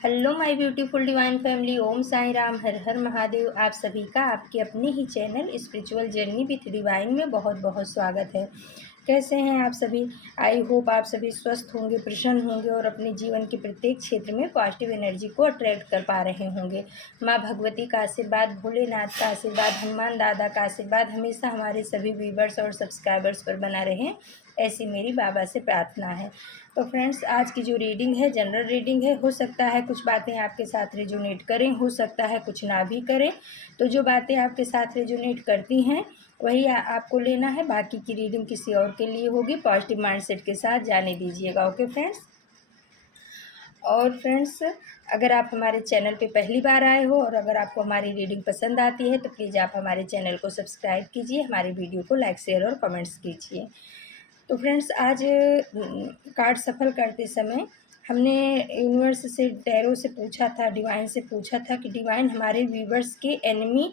Hello my beautiful divine family, Om Sai Ram, Har Har Mahadev. आप सभी का आपके अपने ही channel spiritual journey with divine में बहुत बहुत स्वागत है। कैसे हैं आप सभी? आई होप आप सभी स्वस्थ होंगे, प्रसन्न होंगे और अपने जीवन के प्रत्येक क्षेत्र में पॉजिटिव एनर्जी को अट्रैक्ट कर पा रहे होंगे। माँ भगवती का आशीर्वाद, भोलेनाथ का आशीर्वाद, हनुमान दादा का आशीर्वाद हमेशा हमारे सभी व्यूवर्स और सब्सक्राइबर्स पर बना रहे, ऐसी मेरी बाबा से प्रार्थना है। तो फ्रेंड्स, आज की जो रीडिंग है जनरल रीडिंग है। हो सकता है कुछ बातें आपके साथ रेजोनेट करें, हो सकता है कुछ ना भी करें। तो जो बातें आपके साथ रेजोनेट करती हैं वही आपको लेना है, बाकी की रीडिंग किसी और के लिए होगी। पॉजिटिव माइंडसेट के साथ जाने दीजिएगा। Okay friends. और फ्रेंड्स, अगर आप हमारे चैनल पे पहली बार आए हो और अगर आपको हमारी रीडिंग पसंद आती है तो प्लीज़ आप हमारे चैनल को सब्सक्राइब कीजिए, हमारी वीडियो को लाइक शेयर और कमेंट्स कीजिए। तो फ्रेंड्स, आज कार्ड सफल करते समय हमने यूनिवर्स से, टैरो से पूछा था, डिवाइन से पूछा था कि डिवाइन हमारे व्यूवर्स के एनिमी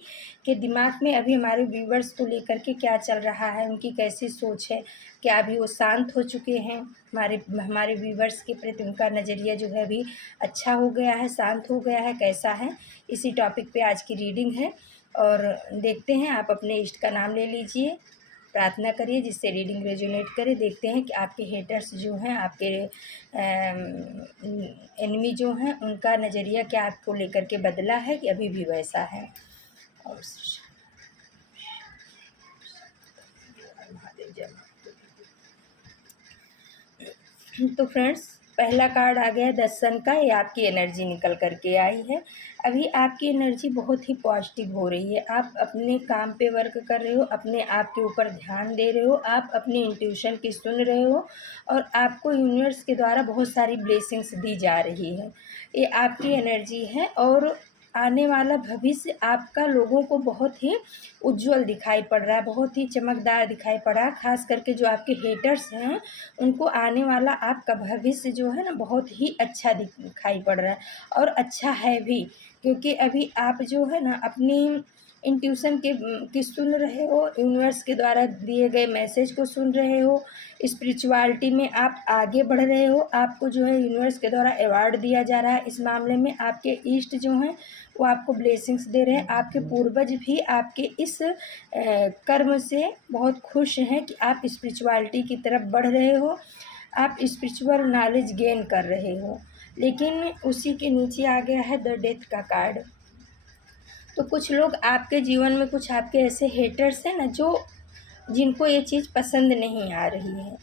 के दिमाग में अभी हमारे व्यूवर्स को लेकर के क्या चल रहा है, उनकी कैसी सोच है, क्या अभी वो शांत हो चुके हैं, हमारे व्यूवर्स के प्रति उनका नज़रिया जो है अभी अच्छा हो गया है, शांत हो गया है, कैसा है। इसी टॉपिक पे आज की रीडिंग है और देखते हैं। आप अपने इष्ट का नाम ले लीजिए, प्रार्थना करिए जिससे रीडिंग रेजोनेट करे। देखते हैं कि आपके हेटर्स जो हैं, आपके एनिमी जो हैं, उनका नज़रिया क्या आपको लेकर के बदला है कि अभी भी वैसा है। और तो फ्रेंड्स, पहला कार्ड आ गया 10 सन का। ये आपकी एनर्जी निकल करके आई है। अभी आपकी एनर्जी बहुत ही पॉजिटिव हो रही है। आप अपने काम पे वर्क कर रहे हो, अपने आप के ऊपर ध्यान दे रहे हो, आप अपनी इंट्यूशन की सुन रहे हो और आपको यूनिवर्स के द्वारा बहुत सारी ब्लेसिंग्स दी जा रही है। ये आपकी एनर्जी है और आने वाला भविष्य आपका लोगों को बहुत ही उज्जवल दिखाई पड़ रहा है, बहुत ही चमकदार दिखाई पड़ रहा है। खास करके जो आपके हेटर्स हैं उनको आने वाला आपका भविष्य जो है ना बहुत ही अच्छा दिखाई पड़ रहा है और अच्छा है भी, क्योंकि अभी आप जो है ना अपनी इंट्यूशन की सुन रहे हो, यूनिवर्स के द्वारा दिए गए मैसेज को सुन रहे हो, स्पिरिचुअलिटी में आप आगे बढ़ रहे हो। आपको जो है यूनिवर्स के द्वारा अवार्ड दिया जा रहा है। इस मामले में आपके ईष्ट जो हैं वो आपको ब्लेसिंग्स दे रहे हैं। आपके पूर्वज भी आपके इस कर्म से बहुत खुश हैं कि आप स्पिरिचुअलिटी की तरफ बढ़ रहे हो, आप स्पिरिचुअल नॉलेज गेन कर रहे हो। लेकिन उसी के नीचे आ गया है द डेथ का कार्ड। तो कुछ लोग आपके जीवन में, कुछ आपके ऐसे हेटर्स हैं ना जो, जिनको ये चीज़ पसंद नहीं आ रही है।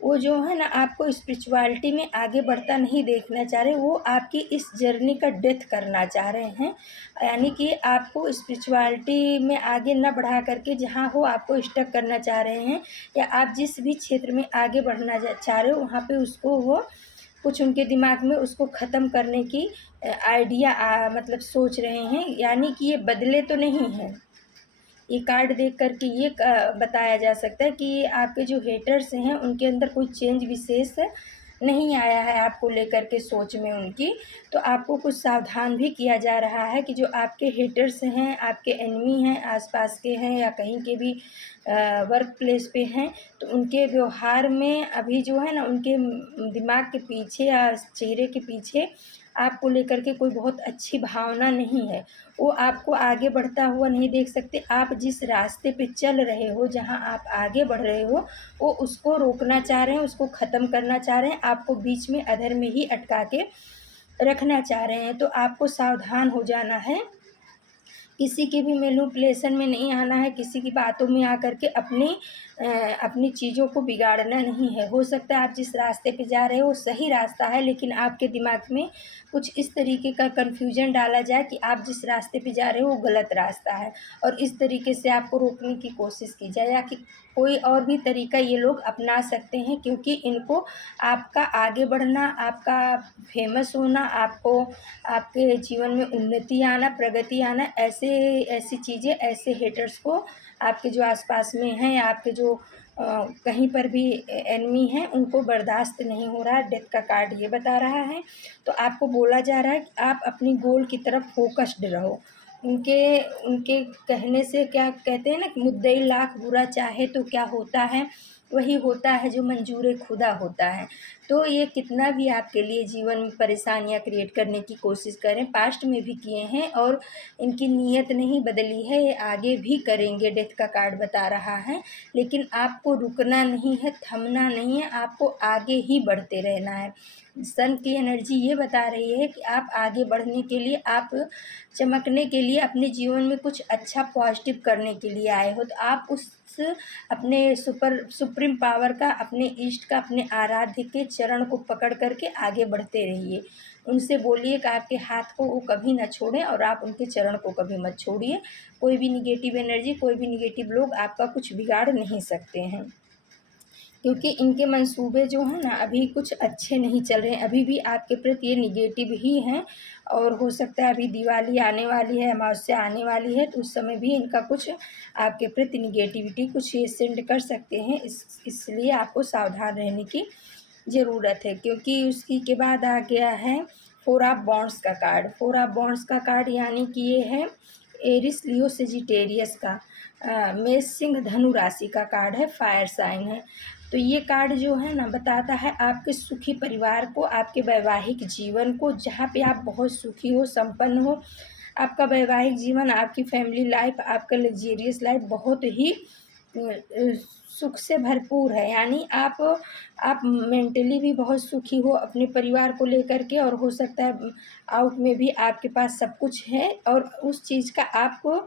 वो जो है ना आपको स्पिरिचुअलिटी में आगे बढ़ता नहीं देखना चाह रहे, वो आपकी इस जर्नी का डेथ करना चाह रहे हैं। यानी कि आपको स्पिरिचुअलिटी में आगे ना बढ़ा करके जहाँ हो आपको स्टक करना चाह रहे हैं, या आप जिस भी क्षेत्र में आगे बढ़ना चाह रहे हो वहाँ पे उसको वो कुछ उनके दिमाग में उसको ख़त्म करने की आइडिया मतलब सोच रहे हैं। यानी कि ये बदले तो नहीं हैं। ये कार्ड देख कर के ये बताया जा सकता है कि आपके जो हेटर्स हैं उनके अंदर कोई चेंज विशेष नहीं आया है आपको लेकर के सोच में उनकी। तो आपको कुछ सावधान भी किया जा रहा है कि जो आपके हेटर्स हैं, आपके एनिमी हैं, आसपास के हैं या कहीं के भी वर्क प्लेस पे हैं, तो उनके व्यवहार में अभी जो है ना उनके दिमाग के पीछे या चेहरे के पीछे आपको लेकर के कोई बहुत अच्छी भावना नहीं है। वो आपको आगे बढ़ता हुआ नहीं देख सकते। आप जिस रास्ते पे चल रहे हो, जहाँ आप आगे बढ़ रहे हो, वो उसको रोकना चाह रहे हैं, उसको ख़त्म करना चाह रहे हैं, आपको बीच में अधर में ही अटका के रखना चाह रहे हैं। तो आपको सावधान हो जाना है, किसी की भी मैनिपुलेशन में नहीं आना है, किसी की बातों में आकर के अपनी चीज़ों को बिगाड़ना नहीं है। हो सकता है आप जिस रास्ते पे जा रहे हो वो सही रास्ता है, लेकिन आपके दिमाग में कुछ इस तरीके का कन्फ्यूजन डाला जाए कि आप जिस रास्ते पे जा रहे हो वो गलत रास्ता है, और इस तरीके से आपको रोकने की कोशिश की जाए, या कि कोई और भी तरीका ये लोग अपना सकते हैं, क्योंकि इनको आपका आगे बढ़ना, आपका फेमस होना, आपको आपके जीवन में उन्नति आना, प्रगति आना, ऐसी चीज़ें, ऐसे हेटर्स को आपके जो आसपास में हैं या आपके जो कहीं पर भी एनिमी हैं उनको बर्दाश्त नहीं हो रहा है। डेथ का कार्ड ये बता रहा है। तो आपको बोला जा रहा है कि आप अपनी गोल की तरफ फोकस्ड रहो। उनके उनके कहने से, क्या कहते हैं ना, मुद्दई लाख बुरा चाहे तो क्या होता है, वही होता है जो मंजूर खुदा होता है। तो ये कितना भी आपके लिए जीवन में परेशानियाँ क्रिएट करने की कोशिश करें, पास्ट में भी किए हैं और इनकी नीयत नहीं बदली है, ये आगे भी करेंगे, डेथ का कार्ड बता रहा है। लेकिन आपको रुकना नहीं है, थमना नहीं है, आपको आगे ही बढ़ते रहना है। सन की एनर्जी ये बता रही है कि आप आगे बढ़ने के लिए, आप चमकने के लिए, अपने जीवन में कुछ अच्छा पॉजिटिव करने के लिए आए हो। तो आप उस अपने सुप्रीम पावर का, अपने इष्ट का, अपने आराध्य के चरण को पकड़ करके आगे बढ़ते रहिए। उनसे बोलिए कि आपके हाथ को वो कभी ना छोड़ें और आप उनके चरण को कभी मत छोड़िए। कोई भी निगेटिव एनर्जी, कोई भी निगेटिव लोग आपका कुछ बिगाड़ नहीं सकते हैं, क्योंकि इनके मंसूबे जो हैं ना अभी कुछ अच्छे नहीं चल रहे हैं, अभी भी आपके प्रति ये निगेटिव ही हैं। और हो सकता है अभी दिवाली आने वाली है, अमावस्या आने वाली है, तो उस समय भी इनका कुछ आपके प्रति निगेटिविटी कुछ ये सेंड कर सकते हैं। इसलिए आपको सावधान रहने की ज़रूरत है। क्योंकि उसी के बाद आ गया है 4 ऑफ बॉन्ड्स का कार्ड। 4 ऑफ बॉन्ड्स का कार्ड यानी कि ये है एरिस लियो सेजिटेरियस का, मेष सिंह धनु राशि का कार्ड है, फायर साइन है। तो ये कार्ड जो है ना बताता है आपके सुखी परिवार को, आपके वैवाहिक जीवन को, जहाँ पे आप बहुत सुखी हो, संपन्न हो। आपका वैवाहिक जीवन, आपकी फैमिली लाइफ, आपका लग्जेरियस लाइफ बहुत ही सुख से भरपूर है। यानी आप मेंटली भी बहुत सुखी हो अपने परिवार को लेकर के, और हो सकता है आउट में भी आपके पास सब कुछ है और उस चीज़ का आपको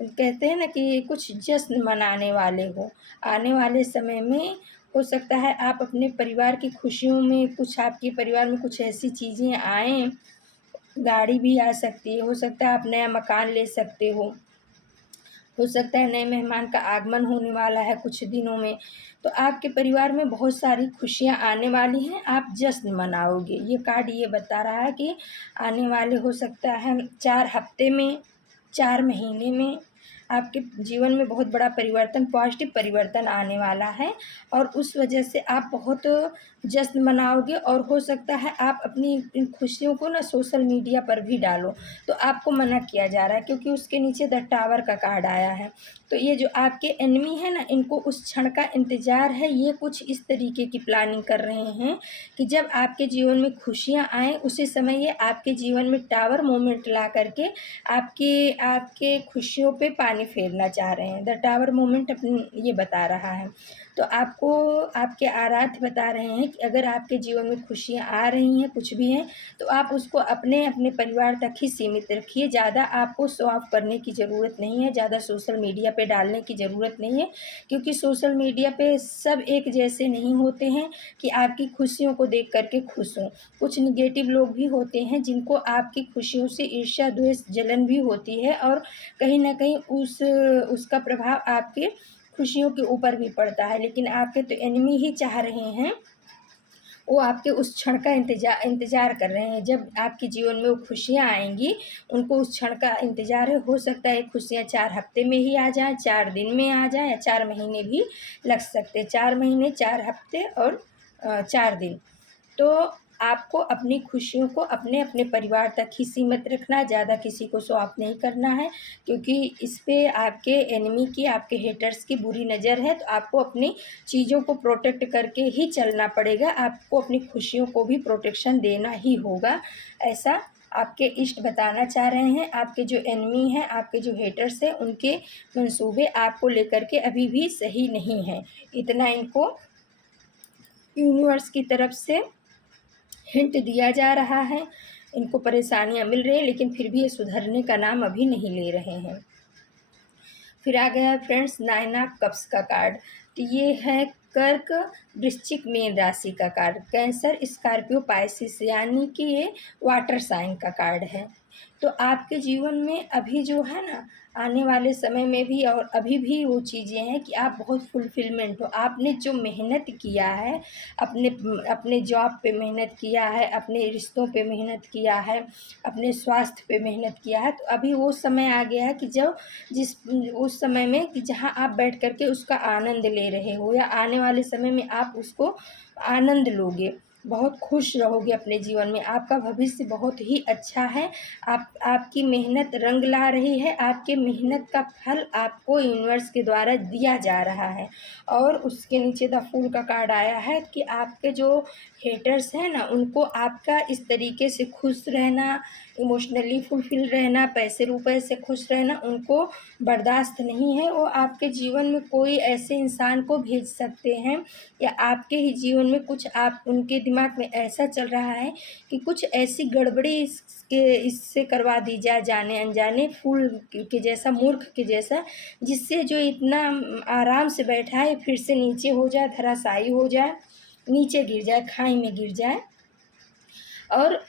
कहते हैं ना कि कुछ जश्न मनाने वाले हो। आने वाले समय में हो सकता है आप अपने परिवार की खुशियों में कुछ, आपके परिवार में कुछ ऐसी चीज़ें आएँ, गाड़ी भी आ सकती है, हो सकता है आप नया मकान ले सकते हो सकता है नए मेहमान का आगमन होने वाला है कुछ दिनों में। तो आपके परिवार में बहुत सारी खुशियाँ आने वाली हैं, आप जश्न मनाओगे। ये कार्ड ये बता रहा है कि आने वाले हो सकता है 4 हफ्ते में, 4 महीने में आपके जीवन में बहुत बड़ा परिवर्तन, पॉजिटिव परिवर्तन आने वाला है। और उस वजह से आप बहुत जश्न मनाओगे, और हो सकता है आप अपनी इन खुशियों को ना सोशल मीडिया पर भी डालो। तो आपको मना किया जा रहा है, क्योंकि उसके नीचे द टावर का कार्ड आया है। तो ये जो आपके एनिमी है ना, इनको उस क्षण का इंतज़ार है। ये कुछ इस तरीके की प्लानिंग कर रहे हैं कि जब आपके जीवन में खुशियाँ आएँ, उसी समय ये आपके जीवन में टावर मोमेंट ला करके आपके खुशियों पे पानी फेरना चाह रहे हैं। द टावर मोमेंट अपनी ये बता रहा है। तो आपको आपके आराध्य बता रहे हैं कि अगर आपके जीवन में खुशियाँ आ रही हैं, कुछ भी हैं, तो आप उसको अपने अपने परिवार तक ही सीमित रखिए। ज़्यादा आपको शो ऑफ करने की ज़रूरत नहीं है, ज़्यादा सोशल मीडिया पे डालने की ज़रूरत नहीं है, क्योंकि सोशल मीडिया पे सब एक जैसे नहीं होते हैं कि आपकी खुशियों को देख कर के खुश हों। कुछ निगेटिव लोग भी होते हैं जिनको आपकी खुशियों से ईर्ष्या, द्वेष, जलन भी होती है, और कहीं न कहीं उसका प्रभाव आपके खुशियों के ऊपर भी पड़ता है। लेकिन आपके तो एनिमी ही चाह रहे हैं, वो आपके उस क्षण का इंतज़ार कर रहे हैं। जब आपके जीवन में वो खुशियाँ आएँगी, उनको उस क्षण का इंतज़ार है। हो सकता है खुशियाँ 4 हफ्ते में ही आ जाएँ, 4 दिन में आ जाएँ, या 4 महीने भी लग सकते हैं। 4 महीने, 4 हफ्ते और 4 दिन। तो आपको अपनी खुशियों को अपने अपने परिवार तक ही सीमित रखना है, ज़्यादा किसी को शो ऑफ नहीं करना है, क्योंकि इस पे आपके एनिमी की, आपके हेटर्स की बुरी नज़र है। तो आपको अपनी चीज़ों को प्रोटेक्ट करके ही चलना पड़ेगा, आपको अपनी खुशियों को भी प्रोटेक्शन देना ही होगा। ऐसा आपके इष्ट बताना चाह रहे हैं। आपके जो एनिमी हैं, आपके जो हेटर्स हैं, उनके मंसूबे आपको लेकर के अभी भी सही नहीं हैं। इतना इनको यूनिवर्स की तरफ से हिंट दिया जा रहा है। इनको परेशानियाँ मिल रही हैं, लेकिन फिर भी ये सुधरने का नाम अभी नहीं ले रहे हैं। फिर आ गया है फ्रेंड्स 9 ऑफ कप्स का कार्ड। तो ये है कर्क, वृश्चिक, मीन राशि का कार्ड। कैंसर, स्कॉर्पियो, पाइसिस, यानी कि ये वाटर साइन का कार्ड है। तो आपके जीवन में अभी जो है ना, आने वाले समय में भी और अभी भी वो चीज़ें हैं कि आप बहुत फुलफिलमेंट हो। आपने जो मेहनत किया है, अपने अपने जॉब पे मेहनत किया है, अपने रिश्तों पे मेहनत किया है, अपने स्वास्थ्य पे मेहनत किया है, तो अभी वो समय आ गया है कि उस समय में कि जहाँ आप बैठ कर के उसका आनंद ले रहे हो, या आने वाले समय में आप उसको आनंद लोगे। बहुत खुश रहोगे अपने जीवन में। आपका भविष्य बहुत ही अच्छा है। आपकी मेहनत रंग ला रही है। आपके मेहनत का फल आपको यूनिवर्स के द्वारा दिया जा रहा है। और उसके नीचे द फूल का कार्ड आया है कि आपके जो हेटर्स हैं ना, उनको आपका इस तरीके से खुश रहना, इमोशनली फुलफिल रहना, पैसे रुपए से खुश रहना उनको बर्दाश्त नहीं है। वो आपके जीवन में कोई ऐसे इंसान को भेज सकते हैं, या आपके ही जीवन में कुछ आप उनके दिमाग में ऐसा चल रहा है कि कुछ ऐसी गड़बड़ी इससे करवा दी जाए, जाने अनजाने, फूल के जैसा, मूर्ख के जैसा, जिससे जो इतना आराम से बैठा है फिर से नीचे हो जाए, धराशायी हो जाए, नीचे गिर जाए, खाई में गिर जाए। और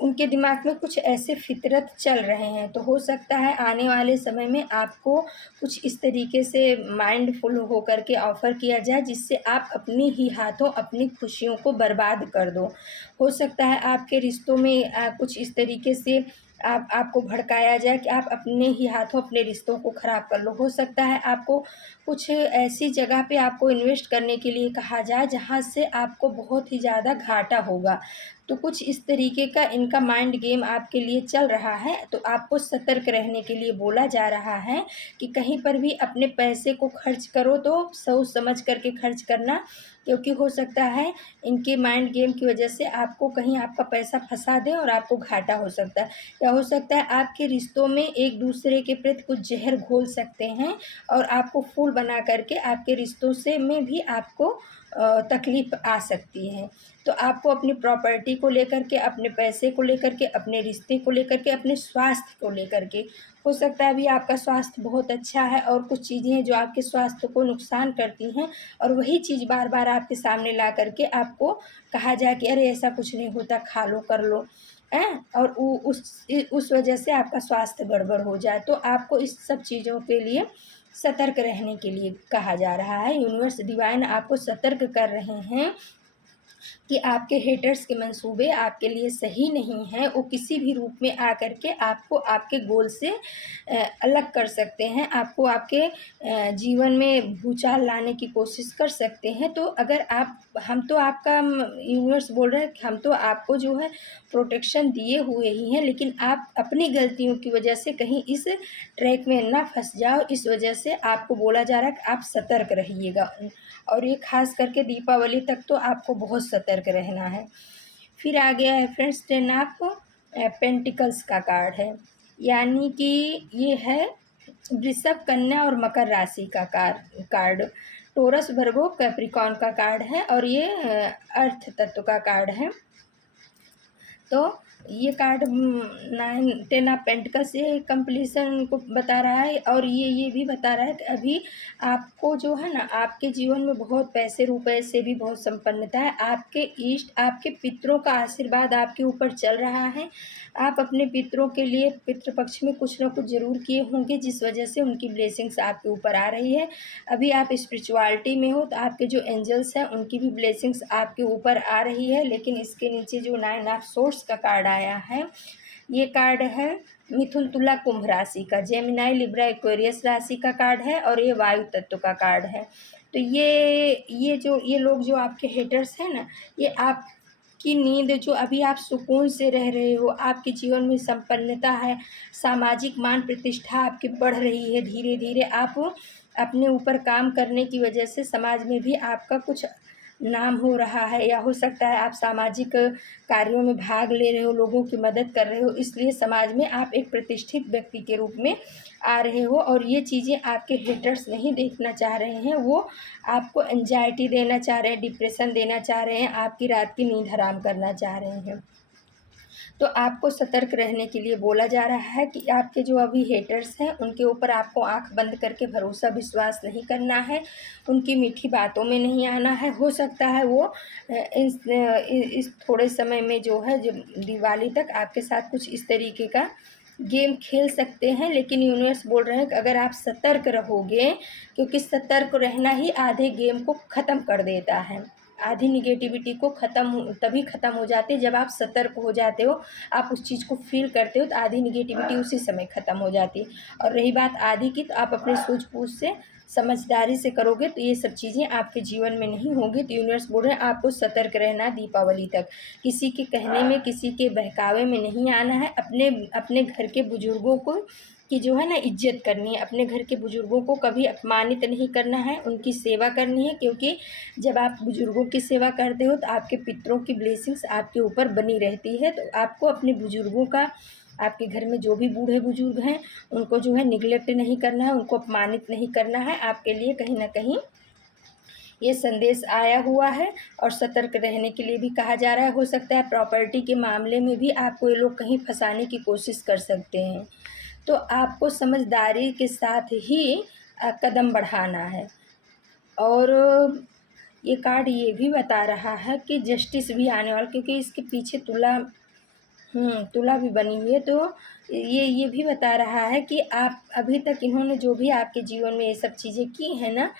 उनके दिमाग में कुछ ऐसे फितरत चल रहे हैं। तो हो सकता है आने वाले समय में आपको कुछ इस तरीके से माइंडफुल होकर के ऑफ़र किया जाए, जिससे आप अपने ही हाथों अपनी खुशियों को बर्बाद कर दो। हो सकता है आपके रिश्तों में कुछ इस तरीके से आपको भड़काया जाए कि आप अपने ही हाथों अपने रिश्तों को ख़राब कर लो। हो सकता है आपको कुछ ऐसी जगह पे आपको इन्वेस्ट करने के लिए कहा जाए जहाँ से आपको बहुत ही ज़्यादा घाटा होगा। तो कुछ इस तरीके का इनका माइंड गेम आपके लिए चल रहा है। तो आपको सतर्क रहने के लिए बोला जा रहा है कि कहीं पर भी अपने पैसे को खर्च करो तो सोच समझ करके खर्च करना, क्योंकि हो सकता है इनके माइंड गेम की वजह से आपको कहीं आपका पैसा फंसा दें और आपको घाटा हो सकता है। या हो सकता है आपके रिश्तों में एक दूसरे के प्रति कुछ ज़हर घोल सकते हैं और आपको फूल बना करके आपके रिश्तों से में भी आपको तकलीफ़ आ सकती है। तो आपको अपनी प्रॉपर्टी को लेकर के, अपने पैसे को लेकर के, अपने रिश्ते को लेकर के, अपने स्वास्थ्य को लेकर के, हो सकता है अभी आपका स्वास्थ्य बहुत अच्छा है और कुछ चीज़ें हैं जो आपके स्वास्थ्य को नुकसान करती हैं, और वही चीज़ बार बार आपके सामने ला करके आपको कहा जाए कि अरे ऐसा कुछ नहीं होता, खा लो, कर लो, हैं, और उस वजह से आपका स्वास्थ्य गड़बड़ हो जाए। तो आपको इस सब चीज़ों के लिए सतर्क रहने के लिए कहा जा रहा है। यूनिवर्स डिवाइन आपको सतर्क कर रहे हैं कि आपके हेटर्स के मंसूबे आपके लिए सही नहीं हैं। वो किसी भी रूप में आकर के आपको आपके गोल से अलग कर सकते हैं, आपको आपके जीवन में भूचाल लाने की कोशिश कर सकते हैं। तो अगर हम तो आपका यूनिवर्स बोल रहे हैं कि हम तो आपको जो है प्रोटेक्शन दिए हुए ही हैं, लेकिन आप अपनी गलतियों की वजह से कहीं इस ट्रैक में ना फंस जाओ। इस वजह से आपको बोला जा रहा है कि आप सतर्क रहिएगा। और ये खास करके दीपावली तक तो आपको बहुत सतर्क रहना है। फिर आ गया है फ्रेंड्स 10 ऑफ पेंटिकल्स का कार्ड है, यानी कि ये है वृषभ, कन्या और मकर राशि का कार्ड। टोरस, वर्गो, कैप्रिकॉर्न का कार्ड है, और ये अर्थ तत्व का कार्ड है। तो ये कार्ड 10 ऑफ पेंटिकल्स ये कंप्लीसन को बता रहा है, और ये भी बता रहा है कि अभी आपको जो है ना, आपके जीवन में बहुत पैसे रुपए से भी बहुत संपन्नता है। आपके इष्ट, आपके पितरों का आशीर्वाद आपके ऊपर चल रहा है। आप अपने पितरों के लिए पितृपक्ष में कुछ ना कुछ ज़रूर किए होंगे, जिस वजह से उनकी ब्लेसिंग्स आपके ऊपर आ रही है। अभी आप स्पिरिचुअलिटी में हो तो आपके जो एंजल्स हैं उनकी भी ब्लेसिंग्स आपके ऊपर आ रही है। लेकिन इसके नीचे जो 9 ऑफ सोर्ड्स का कार्ड आया है, ये कार्ड है मिथुन, तुला, कुंभ राशि का, जेमिनाई, लिब्रा, एक्वेरियस राशि का कार्ड है, और ये वायु तत्व का कार्ड है। तो ये लोग जो आपके हेटर्स हैं ना, ये आपकी नींद, जो अभी आप सुकून से रह रहे हो, आपके जीवन में संपन्नता है, सामाजिक मान प्रतिष्ठा आपकी बढ़ रही है, धीरे धीरे आप अपने ऊपर काम करने की वजह से समाज में भी आपका कुछ नाम हो रहा है, या हो सकता है आप सामाजिक कार्यों में भाग ले रहे हो, लोगों की मदद कर रहे हो, इसलिए समाज में आप एक प्रतिष्ठित व्यक्ति के रूप में आ रहे हो। और ये चीज़ें आपके हेटर्स नहीं देखना चाह रहे हैं, वो आपको एंजाइटी देना चाह रहे हैं, डिप्रेशन देना चाह रहे हैं, आपकी रात की नींद हराम करना चाह रहे हैं। तो आपको सतर्क रहने के लिए बोला जा रहा है कि आपके जो अभी हेटर्स हैं उनके ऊपर आपको आंख बंद करके भरोसा विश्वास नहीं करना है, उनकी मीठी बातों में नहीं आना है। हो सकता है वो इस थोड़े समय में जो है, जो दिवाली तक आपके साथ कुछ इस तरीके का गेम खेल सकते हैं, लेकिन यूनिवर्स बोल रहे हैं कि अगर आप सतर्क रहोगे, क्योंकि सतर्क रहना ही आधे गेम को ख़त्म कर देता है। आधी निगेटिविटी को तभी ख़त्म हो जाती है जब आप सतर्क हो जाते हो, आप उस चीज़ को फ़ील करते हो, तो आधी निगेटिविटी उसी समय ख़त्म हो जाती है। और रही बात आधी की, तो आप अपने सूझबूझ से समझदारी से करोगे तो ये सब चीज़ें आपके जीवन में नहीं होंगी। तो यूनिवर्स बोल रहे हैं आपको सतर्क रहना है दीपावली तक। किसी के कहने में, किसी के बहकावे में नहीं आना है। अपने अपने घर के बुज़ुर्गों को की जो है ना इज्जत करनी है। अपने घर के बुज़ुर्गों को कभी अपमानित नहीं करना है, उनकी सेवा करनी है, क्योंकि जब आप बुज़ुर्गों की सेवा करते हो तो आपके पितरों की ब्लेसिंग्स आपके ऊपर बनी रहती है। तो आपको अपने बुज़ुर्गों का, आपके घर में जो भी बूढ़े बुजुर्ग हैं उनको जो है निगलेक्ट नहीं करना है, उनको अपमानित नहीं करना है। आपके लिए कहीं ना कहीं ये संदेश आया हुआ है और सतर्क रहने के लिए भी कहा जा रहा है। हो सकता है प्रॉपर्टी के मामले में भी आपको ये लोग कहीं फंसाने की कोशिश कर सकते हैं, तो आपको समझदारी के साथ ही कदम बढ़ाना है। और ये कार्ड ये भी बता रहा है कि जस्टिस भी आने वाला, क्योंकि इसके पीछे तुला भी बनी हुई है। तो ये भी बता रहा है कि आप अभी तक इन्होंने जो भी आपके जीवन में ये सब चीज़ें की हैं ना,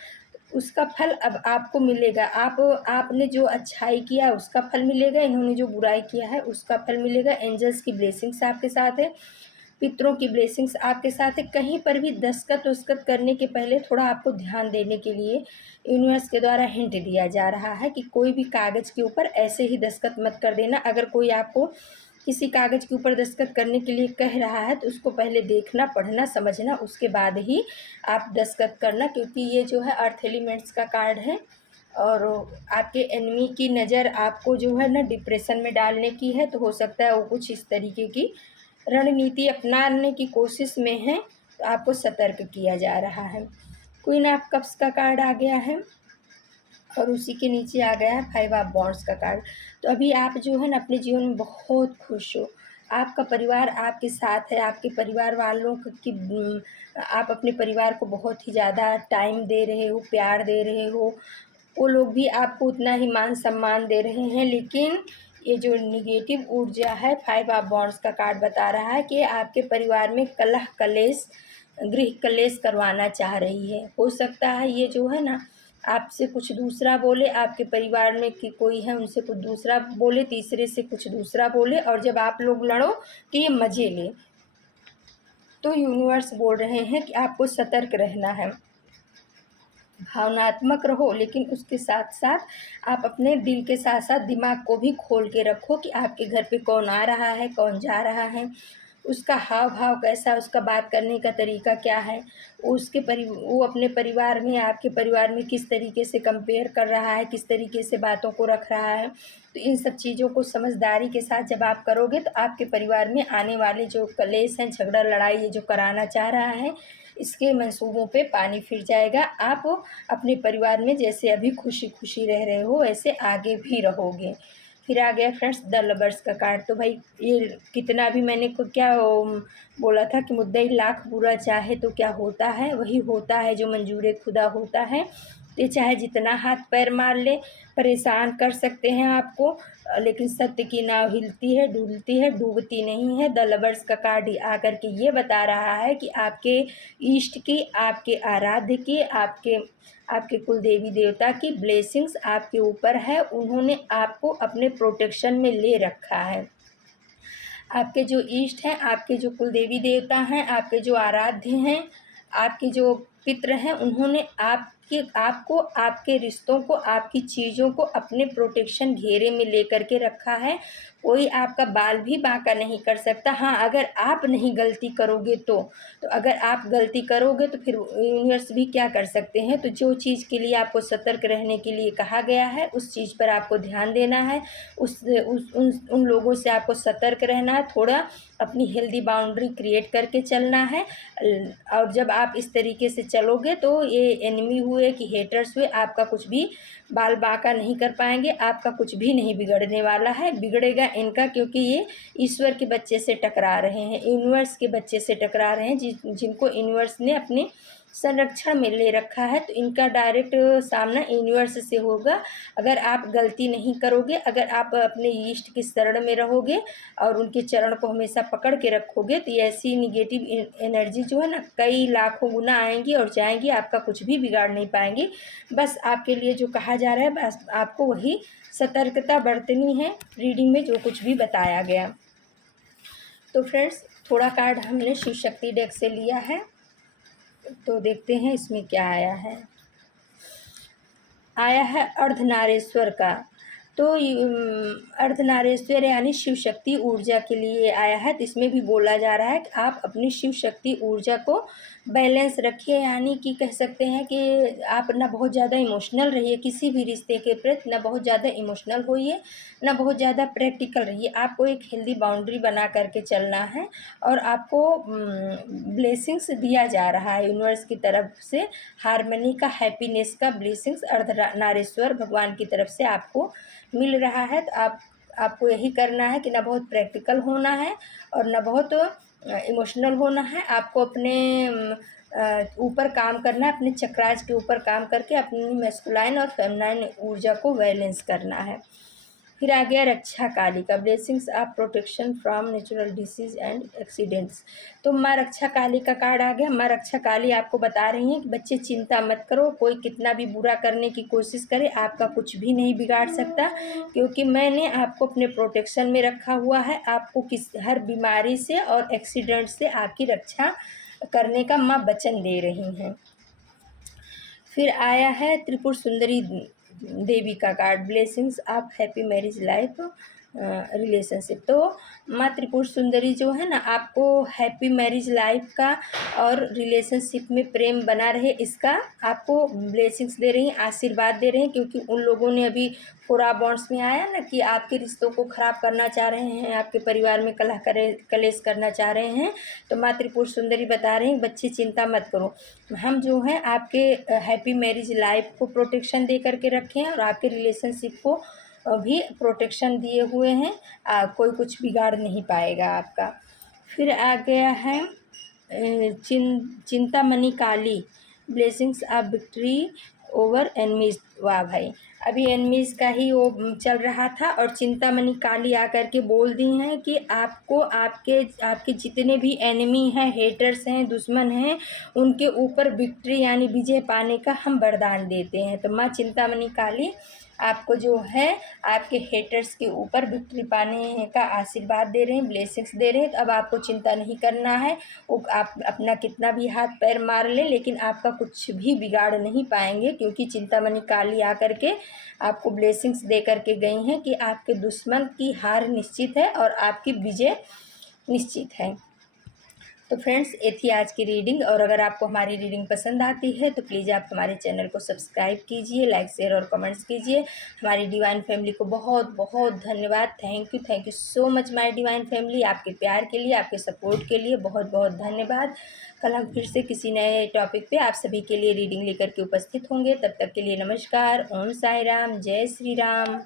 उसका फल अब आपको मिलेगा। आपने जो अच्छाई किया उसका फल मिलेगा, इन्होंने जो बुराई किया है उसका फल मिलेगा। एंजल्स की ब्लेसिंग्स आपके साथ है, पितरों की ब्लेसिंग्स आपके साथ है। कहीं पर भी दस्तखत उस्खत करने के पहले थोड़ा आपको ध्यान देने के लिए यूनिवर्स के द्वारा हिंट दिया जा रहा है कि कोई भी कागज़ के ऊपर ऐसे ही दस्तखत मत कर देना। अगर कोई आपको किसी कागज़ के ऊपर दस्तखत करने के लिए कह रहा है तो उसको पहले देखना, पढ़ना, समझना, उसके बाद ही आप दस्तखत करना, क्योंकि ये जो है अर्थ एलिमेंट्स का कार्ड है और आपके एनिमी की नज़र आपको जो है ना डिप्रेशन में डालने की है। तो हो सकता है वो कुछ इस तरीके की रणनीति अपनाने की कोशिश में है, तो आपको सतर्क किया जा रहा है। क्वीन ऑफ कप्स का कार्ड आ गया है और उसी के नीचे आ गया है 5 ऑफ वॉन्ड्स का कार्ड। तो अभी आप जो है ना अपने जीवन में बहुत खुश हो, आपका परिवार आपके साथ है, आपके परिवार वालों की आप अपने परिवार को बहुत ही ज़्यादा टाइम दे रहे हो, प्यार दे रहे हो, वो लोग भी आपको उतना ही मान सम्मान दे रहे हैं। लेकिन ये जो निगेटिव ऊर्जा है 5 ऑफ वॉन्ड्स का कार्ड बता रहा है कि आपके परिवार में कलह कलेश, गृह कलेश करवाना चाह रही है। हो सकता है ये जो है ना आपसे कुछ दूसरा बोले, आपके परिवार में कि कोई है उनसे कुछ दूसरा बोले, तीसरे से कुछ दूसरा बोले, और जब आप लोग लड़ो तो ये मज़े ले। तो यूनिवर्स बोल रहे हैं कि आपको सतर्क रहना है, भावनात्मक रहो, लेकिन उसके साथ साथ आप अपने दिल के साथ साथ दिमाग को भी खोल के रखो कि आपके घर पे कौन आ रहा है, कौन जा रहा है, उसका हाव भाव कैसा, उसका बात करने का तरीका क्या है, वो अपने परिवार में, आपके परिवार में किस तरीके से कंपेयर कर रहा है, किस तरीके से बातों को रख रहा है। तो इन सब चीज़ों को समझदारी के साथ जब आप करोगे तो आपके परिवार में आने वाले जो कलेश हैं, झगड़ा लड़ाई ये जो कराना चाह रहा है, इसके मंसूबों पे पानी फिर जाएगा। आप अपने परिवार में जैसे अभी खुशी खुशी रह रहे हो वैसे आगे भी रहोगे। फिर आ गया फ्रेंड्स द लवर्स का कार्ड। तो भाई ये कितना भी मैंने को क्या बोला था कि मुद्दई लाख बुरा चाहे तो क्या होता है, वही होता है जो मंजूर खुदा होता है। ये चाहे जितना हाथ पैर मार ले, परेशान कर सकते हैं आपको, लेकिन सत्य की नाव हिलती है, डुलती है, डूबती नहीं है। द लवर्स का कार्ड आकर के ये बता रहा है कि आपके इष्ट की, आपके आराध्य की, आपके आपके कुल देवी देवता की ब्लेसिंग्स आपके ऊपर है। उन्होंने आपको अपने प्रोटेक्शन में ले रखा है। आपके जो इष्ट हैं, आपके जो कुल देवी देवता हैं, आपके जो आराध्य हैं, आपके जो पितृ हैं, उन्होंने आपको, आपके रिश्तों को, आपकी चीज़ों को अपने प्रोटेक्शन घेरे में लेकर के रखा है। कोई आपका बाल भी बांका नहीं कर सकता। हाँ, अगर आप नहीं गलती करोगे तो अगर आप गलती करोगे तो फिर यूनिवर्स भी क्या कर सकते हैं। तो जो चीज़ के लिए आपको सतर्क रहने के लिए कहा गया है उस चीज़ पर आपको ध्यान देना है, उन लोगों से आपको सतर्क रहना है, थोड़ा अपनी हेल्दी बाउंड्री क्रिएट करके चलना है। और जब आप इस तरीके से चलोगे तो ये एनिमी हुए कि हेटर्स हुए, आपका कुछ भी बाल बांका नहीं कर पाएंगे, आपका कुछ भी नहीं बिगड़ने वाला है। बिगड़ेगा इनका, क्योंकि ये ईश्वर के बच्चे से टकरा रहे हैं, यूनिवर्स के बच्चे से टकरा रहे हैं, जिनको यूनिवर्स ने अपने संरक्षण में ले रखा है, तो इनका डायरेक्ट सामना यूनिवर्स से होगा। अगर आप गलती नहीं करोगे, अगर आप अपने इष्ट की शरण में रहोगे और उनके चरण को हमेशा पकड़ के रखोगे, तो ये ऐसी निगेटिव एनर्जी जो है ना कई लाखों गुना आएंगी और जाएंगी, आपका कुछ भी बिगाड़ नहीं पाएंगी। बस आपके लिए जो कहा जा रहा है, बस आपको वही सतर्कता बरतनी है रीडिंग में जो कुछ भी बताया गया। तो फ्रेंड्स, थोड़ा कार्ड हमने शिव शक्ति डेक से लिया है, तो देखते हैं इसमें क्या आया है। आया है अर्धनारेश्वर का। तो अर्धनारेश्वर यानी शिव शक्ति ऊर्जा के लिए आया है। तो इसमें भी बोला जा रहा है कि आप अपनी शिव शक्ति ऊर्जा को बैलेंस रखिए, यानी कि कह सकते हैं कि आप ना बहुत ज़्यादा इमोशनल रहिए किसी भी रिश्ते के प्रति, ना बहुत ज़्यादा इमोशनल होइए, ना बहुत ज़्यादा प्रैक्टिकल रहिए। आपको एक हेल्दी बाउंड्री बना करके चलना है और आपको ब्लेसिंग्स दिया जा रहा है यूनिवर्स की तरफ से, हारमनी का, हैप्पीनेस का ब्लेसिंग्स अर्धनारीश्वर भगवान की तरफ से आपको मिल रहा है। तो आपको यही करना है कि ना बहुत प्रैक्टिकल होना है और ना बहुत इमोशनल होना है। आपको अपने ऊपर काम करना है, अपने चक्रास के ऊपर काम करके अपनी मैस्कुलाइन और फेमिनाइन ऊर्जा को बैलेंस करना है। फिर आ गया रक्षा काली का, blessings of protection from natural disease and accidents. तो माँ रक्षा काली का कार्ड आ गया। माँ रक्षा काली आपको बता रही हैं कि बच्चे चिंता मत करो, कोई कितना भी बुरा करने की कोशिश करे आपका कुछ भी नहीं बिगाड़ सकता, क्योंकि मैंने आपको अपने प्रोटेक्शन में रखा हुआ है। आपको हर बीमारी से और एक्सीडेंट से आपकी रक्षा करने का माँ वचन दे रही हैं। फिर आया है त्रिपुर सुंदरी देवी का card, blessings of happy marriage life relationship. तो माँ त्रिपुर सुंदरी जो है ना, आपको हैप्पी मैरिज लाइफ का और रिलेशनशिप में प्रेम बना रहे, इसका आपको ब्लेसिंग्स दे रही हैं, आशीर्वाद दे रहे हैं। क्योंकि उन लोगों ने अभी फोरा बॉन्ड्स में आया ना कि आपके रिश्तों को ख़राब करना चाह रहे हैं, आपके परिवार में कलेश करना चाह रहे हैं। तो माँ त्रिपुर सुंदरी बता रहे हैं बच्चे चिंता मत करो, हम जो है आपके हैप्पी मैरिज लाइफ को प्रोटेक्शन दे करके रखे हैं और आपके रिलेशनशिप को भी प्रोटेक्शन दिए हुए हैं। कोई कुछ बिगाड़ नहीं पाएगा आपका। फिर आ गया है Chintamani Kali, blessings of victory over enemies. वाह भाई, अभी एनमीज का ही वो चल रहा था और चिंतामणि काली आकर के बोल दी हैं कि आपको आपके जितने भी एनिमी हैं, हेटर्स हैं, दुश्मन हैं, उनके ऊपर विक्ट्री यानी विजय पाने का हम वरदान देते हैं। तो माँ चिंतामणि काली आपको जो है आपके हेटर्स के ऊपर विक्ट्री पाने का आशीर्वाद दे रहे हैं, ब्लेसिंग्स दे रहे हैं। तो अब आपको चिंता नहीं करना है, वो आप अपना कितना भी हाथ पैर मार लें लेकिन आपका कुछ भी बिगाड़ नहीं पाएंगे, क्योंकि चिंतामणि काली आकर के आपको ब्लेसिंग्स दे करके गई हैं कि आपके दुश्मन की हार निश्चित है और आपकी विजय निश्चित है। तो फ्रेंड्स, ये थी आज की रीडिंग, और अगर आपको हमारी रीडिंग पसंद आती है तो प्लीज़ आप हमारे चैनल को सब्सक्राइब कीजिए, लाइक शेयर और कमेंट्स कीजिए। हमारी डिवाइन फैमिली को बहुत बहुत धन्यवाद। Thank you so much my divine family. आपके प्यार के लिए, आपके सपोर्ट के लिए बहुत बहुत धन्यवाद। कल हम फिर से किसी नए टॉपिक पे आप सभी के लिए रीडिंग लेकर के उपस्थित होंगे। तब तक के लिए नमस्कार। ओम साई राम, जय श्री राम।